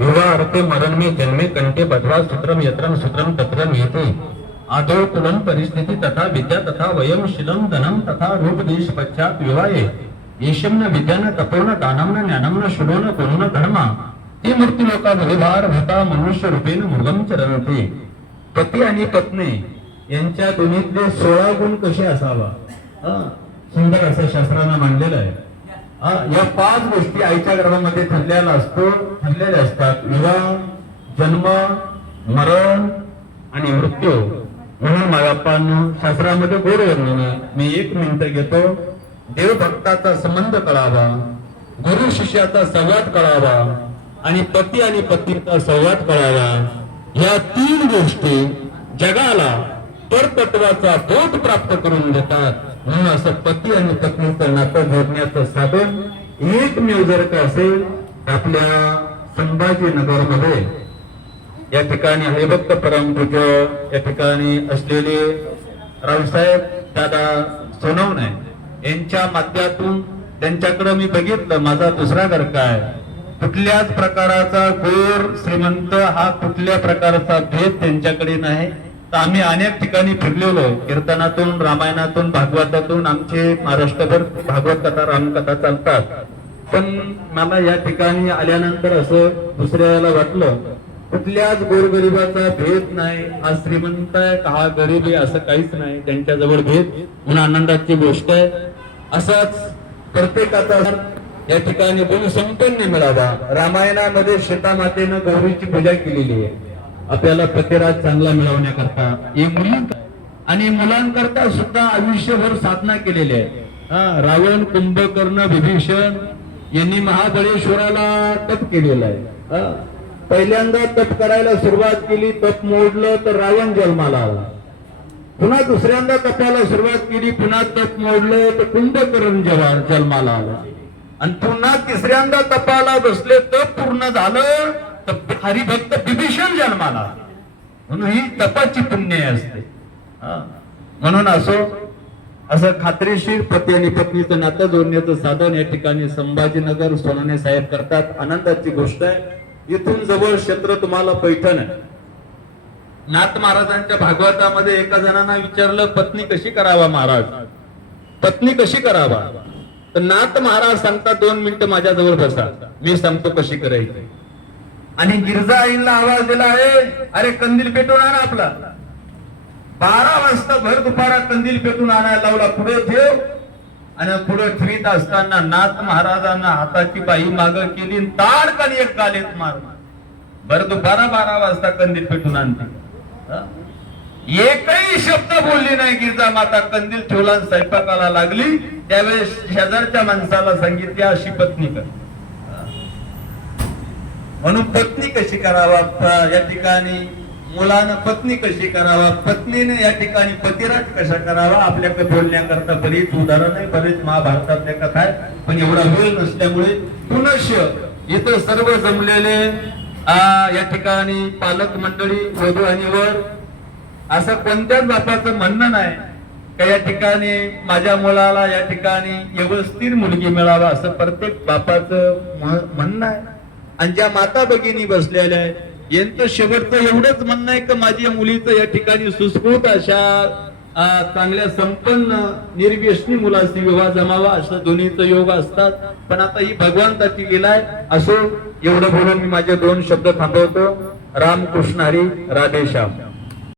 युवा अर्थे मरण मे जन्मे कंटे बधवा सूत्रम यत्रम सूत्रम तत्रम येते। आदो तुलन परिस्थिती तथा विद्या तथा वयम शिलम धनम तथा रूप देश पश्चात विवाहे येशम न विद्यान तपोन दानम न ज्ञानम न शुभो न गुणो न धर्मा। ते मूर्ती लोका व्यवहार भूता मनुष्य रूपेन मृगम चरणते पती आणि पत्नी यांच्या दोन्हीतले सोळा गुण कसे असावा? सुंदर असं शास्त्रानं मांडलेलं आहे. या पाच गोष्टी आईच्या गर्भामध्ये ठरलेला असतो ठरलेल्या असतात. विवाह जन्म मरण आणि मृत्यू. म्हणून मागापान शास्त्रामध्ये गोड वर्णन मी एक मिनिट घेतो. देवभक्ताचा संबंध कळावा गुरु शिष्याचा संवाद कळावा आणि पती आणि पत्नीचा संवाद कळावा. या तीन गोष्टी जगाला परतत्वाचा बोध प्राप्त करून देतात म्हणून असं पती आणि पत्नीचं नातं जोडण्याचं साधन एकमेव जर का असेल आपल्या संभाजीनगरमध्ये या ठिकाणी हरिभक्त परमपूज या ठिकाणी असलेले रावसाहेब दादा सोनवणे यांच्या माध्यमातून त्यांच्याकडे मी बघितलं माझा दुसरा गरका आहे. कुठल्याच प्रकाराचा गोर श्रीमंत हा कुठल्या प्रकारचा भेद त्यांच्याकडे नाही. तर आम्ही अनेक ठिकाणी फिरलेलो आहे. कीर्तनातून रामायणातून भागवतातून आमचे महाराष्ट्रभर भागवत कथा रामकथा चालतात. पण मला या ठिकाणी आल्यानंतर असं दुसऱ्याला वाटलं कुठल्याच गोरगरिबाचा भेद नाही हा श्रीमंत आहे का हा गरीब आहे असं काहीच नाही त्यांच्याजवळ भेद. म्हणून आनंदाची गोष्ट आहे. असाच प्रत्येकाचा या ठिकाणी गुण संपन्न मिळावा. रामायणामध्ये शेतामातेनं गौरीची पूजा केलेली आहे. आपल्याला प्रतिराज चांगला मिळवण्याकरता हे आणि मुलांकरता सुद्धा आयुष्यभर साधना केलेली आहे. हा रावण कुंभकर्ण विभीषण यांनी महाबळेश्वराला तप केलेलं आहे. पहिल्यांदा तप करायला सुरुवात केली तप मोडलं तर रावण जन्माला आला. पुन्हा दुसऱ्यांदा तपाला सुरुवात केली पुन्हा तप मोडलं तर कुंभकर्ण जवान जन्माला आला. आणि पुन्हा तिसऱ्यांदा तपाला बसले तप पूर्ण झालं तर हरिभक्त विभीषण जन्म आला. म्हणून ही तपाची पुण्य असते. म्हणून असो असं खात्रीशीर पती आणि पत्नीचं नातं जोडण्याचं साधन या ठिकाणी संभाजीनगर सोनाने साहेब करतात. आनंदाची गोष्ट आहे. इथून जवळ क्षेत्र तुम्हाला पैठण आहे. नाथ महाराजांच्या भागवतामध्ये एका जणांना विचारलं पत्नी कशी करावा महाराज? पत्नी कशी करावा? तर नाथ महाराज सांगतात दोन मिनिटं माझ्याजवळ बसा. मी सांगतो कशी करायची. आणि गिरजा आईला आवाज दिला आहे अरे कंदील पेटून आणा आपला. बारा वाजता भर दुपारा कंदील पेटून आणायला लावला. पुढे ठेव. आणि पुढे ठेवीत असताना नाथ महाराजांना हाताची बाई माग केली आणि ताडकन एक गालेत मार भर दुपारा बारा वाजता कंदील पेटून आणते. एकही शब्द बोलली नाही गिरजा माता. कंदील ठेवला स्वयंपाकाला लागली. त्यावेळेस शेजारच्या माणसाला सांगितली अशी पत्नी कर. म्हणून पत्नी कशी करावा? या ठिकाणी मुलानं पत्नी कशी करावा? पत्नीने या ठिकाणी पतिराज कसा करावा? आपल्याकडे बोलण्याकरता बरीच उदाहरण आहे बरेच महाभारतातल्या कथा आहेत पण एवढा वेळ नसल्यामुळे पुनश इथं सर्व जमलेले आ, या ठिकाणी पालक मंडळी वधू आणि वर असं कोणत्याच बापाचं म्हणणं नाही का या ठिकाणी माझ्या मुलाला या ठिकाणी व्यवस्थित मुलगी मिळावा असं प्रत्येक बापाचं म्हणणं आहे. आणि ज्या माता भगिनी बसलेल्या आहेत यांचं शेवटचं एवढंच म्हणणं आहे की माझ्या मुलीचं या ठिकाणी सुस्कृत अशा चांगल्या संपन्न निर्व्यसनी मुलाशी विवाह जमावा असं दोन्हीचं योग असतात. पण आता ही भगवंताची लिला आहे असो एवढं बोलून मी माझे दोन शब्द थांबवतो. रामकृष्ण हरी राधेश्याम.